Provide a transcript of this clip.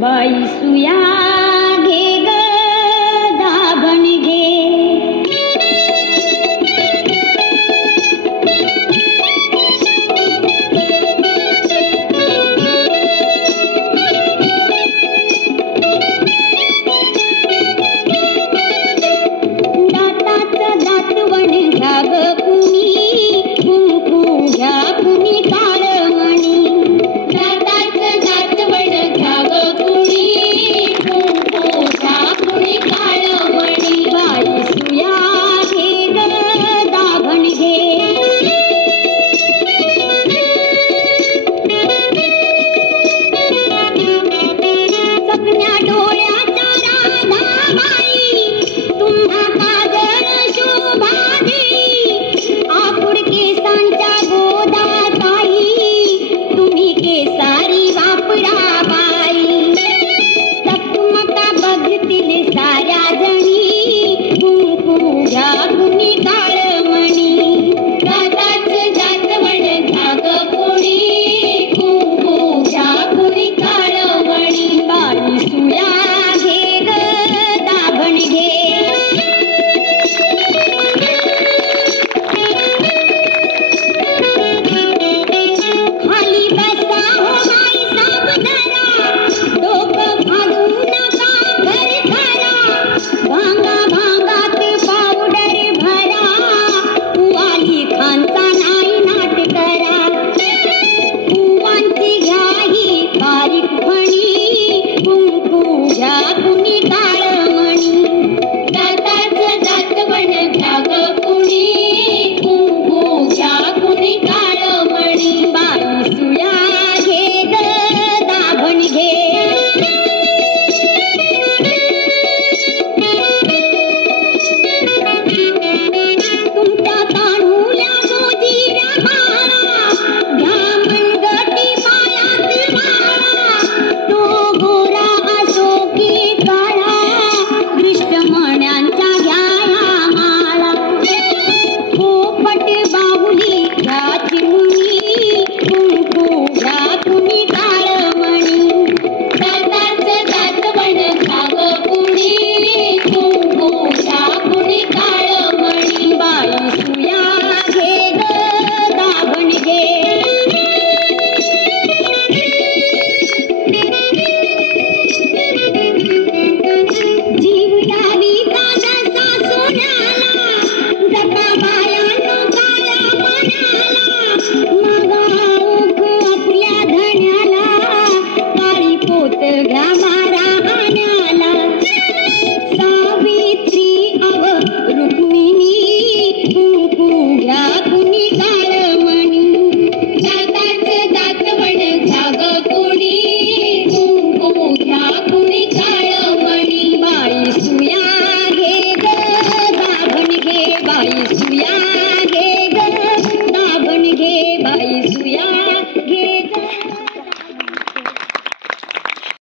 बाई सुया घे ग दाभण घे. दाताचं दातवण घ्या ग कुणी, कुंकू घ्या कुणी काळमणी. दाताचं दातवण घ्या ग कुणी, कुंकू घ्या कुणी काळमणी. बाई सुया घे ग दाभण घे. सपन्या डोळ्याच्या राधाबाई तुम्हा काजळ शोभा देई. आपुड केसांच्या गोदाताई तुम्ही केसारी वापरा बाई. चकमका बघतील साऱ्या जणी, कुंकू घ्या कुणी काळमणी. दाताचं दातवण घ्या ग कुणी, कुंकू घ्या कुणी काळमणी. बाई सुया घे ग दाभण घे. खाली बसा हो बाई सावधारा, डोकं घालू नका घरघरा. भांगा भांगात पावडर भरा, कुवाली खानचा नाही नाट करा. कुवांची घ्या ही बारीक फणी, कुंकू घ्या कुणी काळमणी. दाताचं दातवण घ्या ग कुणी, कुंकू घ्या कुणी काळमणी. बाई सुया घे ग दाभण घे. तुमच्या तांडुल्या गोजीऱ्या बाळा, घ्या मनगटी पायात माळा. तो गोरा असो की काळा, दृष्टमण्यांचा घ्या या माळा. पोपट बाहुली घ्या चिमुणी, कुंकू घ्या कुणी काळमणी. दाताचं दातवण घ्या ग कुणी, कुंकू घ्या कुणी काळमणी. बाई सुया घे ग दाभण घे. जीव लावी काजसा सोन्याला, जपा बायानो काळ्या मनाला. मागा ओघ आपल्या धण्याला, काळी पोत घ्या मारा हाण्याला. सावित्री अव रुक्मिणी, कुंकू घ्या कुणी काळमणी. दाताचं दातवण घ्या ग कुणी, कुंकू घ्या कुणी काळमणी. बाई सुया घे ग दाभण घे. बाई सुया